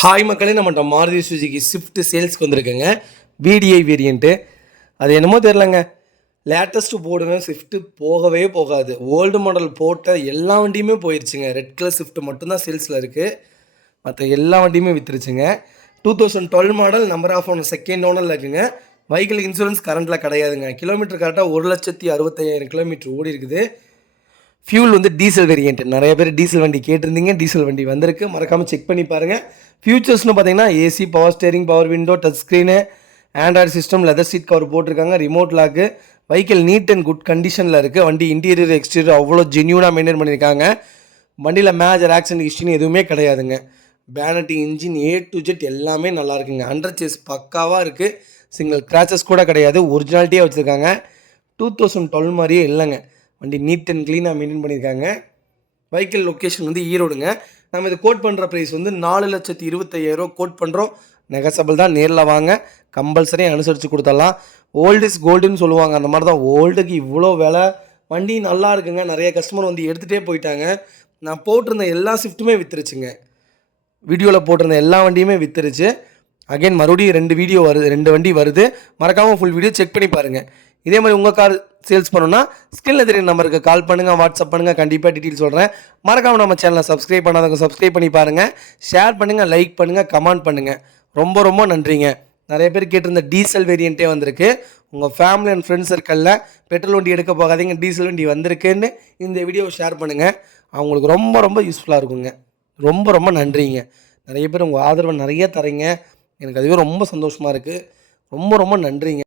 Hi மக்களே, நம்மகிட்ட Maruti Suzuki Swift சேல்ஸ்க்கு வந்திருக்குங்க. VDI variant. அது என்னமோ தெரிலங்க, லேட்டஸ்ட்டு போடுங்க ஸ்விஃப்ட்டு போகவே போகாது. ஓல்டு மாடல் போட்ட எல்லா வண்டியுமே போயிடுச்சுங்க. ரெட் கலர் ஸ்விஃப்ட் மட்டும்தான் சேல்ஸில் இருக்குது. மற்ற எல்லா வண்டியுமே விற்றுருச்சுங்க. 2012 model, number of owner second ஓனரில் இருக்குங்க. வெஹிக்கிள் இன்சூரன்ஸ் கரண்ட்டில் கிடையாதுங்க. கிலோமீட்டர் கரெக்டாக 1,65,000 கிலோமீட்டர் ஓடி இருக்குது. ஃபியூல் வந்து டீசல் வேரியன்ட். நிறைய பேர் டீசல் வண்டி கேட்டிருந்தீங்க. டீசல் வண்டி வந்திருக்கு, மறக்காமல் செக் பண்ணி பாருங்கள். ஃபியூச்சர்ஸ்னு பார்த்தீங்கன்னா AC, power steering, power window, touch screen, android system, leather seat cover போட்டிருக்காங்க, remote lock. Vehicle neat and good கண்டிஷனில் இருக்குது. வண்டி இன்டீரியர் எக்ஸ்டீரியர் அவ்வளோ ஜென்யூனாக மெயின்டைன் பண்ணியிருக்காங்க. வண்டியில் மேஜர் ஆக்சிடென்ட் ஹிஸ்ட்ரின்னு எதுவுமே கிடையாதுங்க. பேனட்டி, இன்ஜின் A to Z எல்லாமே நல்லா இருக்குங்க. அண்டர் சேஸ் பக்காவாக இருக்குது. சிங்கிள் கிராச்சஸ் கூட கிடையாது. ஒரிஜினாலிட்டியாக வச்சுருக்காங்க. 2012 மாதிரியே இல்லைங்க. வண்டி நீட் அண்ட் க்ளீனாக மெயின்டைன் பண்ணியிருக்காங்க. வெஹிக்கிள் லொக்கேஷன் வந்து ஈரோடுங்க. நம்ம இது கோட் பண்ணுற ப்ரைஸ் வந்து 4,25,000 கோட் பண்ணுறோம். நெகசபிள் தான். நேரில் வாங்க, கம்பல்சரி அனுசரித்து கொடுத்துடலாம். ஓல்டு இஸ் கோல்டுன்னு சொல்லுவாங்க, அந்த மாதிரி தான். ஓல்டுக்கு இவ்வளோ விலை. வண்டி நல்லா இருக்குங்க. நிறைய கஸ்டமர் வந்து எடுத்துகிட்டே போயிட்டாங்க. நான் போட்டிருந்த எல்லா ஷிஃப்ட்டுமே விற்றுருச்சுங்க. வீடியோவில் போட்டிருந்த எல்லா வண்டியுமே விற்றுருச்சு. அகைன் மறுபடியும் 2 வண்டி வருது. மறக்காமல் ஃபுல் வீடியோ செக் பண்ணி பாருங்கள். இதே மாதிரி உங்கள் கார் சேல்ஸ் பண்ணணுன்னா ஸ்கிரீனில் தெரியுற நம்பருக்கு கால் பண்ணுங்கள், வாட்ஸ்அப் பண்ணுங்கள். கண்டிப்பாக டீட்டெயில் சொல்கிறேன். மறக்காமல் நம்ம சேனலை சப்ஸ்கிரைப் பண்ணாதவங்க சப்ஸ்கிரைப் பண்ணி பாருங்கள். ஷேர் பண்ணுங்கள், லைக் பண்ணுங்கள், கமெண்ட் பண்ணுங்கள். ரொம்ப ரொம்ப நன்றிங்க. நிறைய பேர் கேட்டிருந்த டீசல் வேரியண்ட்டே வந்திருக்கு. உங்கள் ஃபேமிலி அண்ட் ஃப்ரெண்ட்ஸ் சர்க்கிளில் பெட்ரோல் வண்டி எடுக்க போகாதீங்க, டீசல் வண்டி வந்திருக்குன்னு இந்த வீடியோவை ஷேர் பண்ணுங்கள். அவங்களுக்கு ரொம்ப ரொம்ப யூஸ்ஃபுல்லாக இருக்குங்க. ரொம்ப ரொம்ப நன்றிங்க. நிறைய பேர் உங்கள் ஆதரவை நிறைய தரீங்க. எனக்கு அதுவே ரொம்ப சந்தோஷமாக இருக்குது. ரொம்ப ரொம்ப நன்றிங்க.